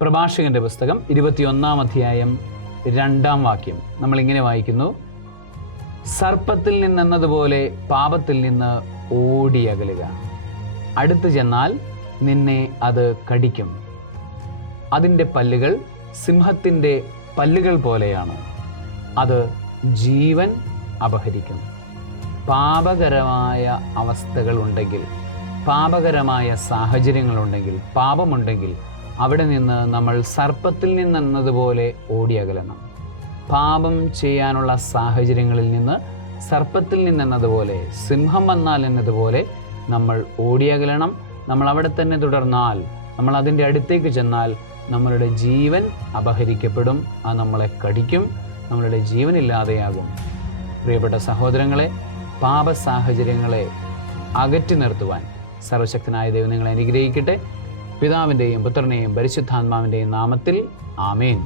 പ്രഭാഷകന്റെ പുസ്തകം 21-ാം അധ്യായം 2-ാം വാക്യം നമ്മളിങ്ങനെ വായിക്കുന്നു: സർപ്പത്തിൽ നിന്നെന്നതുപോലെ പാപത്തിൽ നിന്ന് ഓടിയകലുക. അടുത്തു ചെന്നാൽ നിന്നെ അത് കടിക്കും. അതിൻ്റെ പല്ലുകൾ സിംഹത്തിൻ്റെ പല്ലുകൾ പോലെയാണ്. അത് ജീവൻ അപഹരിക്കും. പാപകരമായ അവസ്ഥകളുണ്ടെങ്കിൽ, പാപകരമായ സാഹചര്യങ്ങളുണ്ടെങ്കിൽ, പാപമുണ്ടെങ്കിൽ അവിടെ നിന്ന് നമ്മൾ സർപ്പത്തിൽ നിന്നെന്നതുപോലെ ഓടിയകലണം. പാപം ചെയ്യാനുള്ള സാഹചര്യങ്ങളിൽ നിന്ന് സർപ്പത്തിൽ നിന്നെന്നതുപോലെ, സിംഹം വന്നാൽ എന്നതുപോലെ നമ്മൾ ഓടിയകലണം. നമ്മൾ അവിടെ തന്നെ തുടർന്നാൽ, നമ്മൾ അതിൻ്റെ അടുത്തേക്ക് ചെന്നാൽ നമ്മളുടെ ജീവൻ അപഹരിക്കപ്പെടും. അത് നമ്മളെ കടിക്കും, നമ്മളുടെ ജീവനില്ലാതെയാകും. പ്രിയപ്പെട്ട സഹോദരങ്ങളെ, പാപ സാഹചര്യങ്ങളെ അകറ്റി നിർത്തുവാൻ സർവശക്തനായ ദൈവം നിങ്ങളെ അനുഗ്രഹിക്കട്ടെ. പിതാവിൻ്റെയും പുത്രനെയും പരിശുദ്ധാത്മാവിൻ്റെയും നാമത്തിൽ ആമേൻ.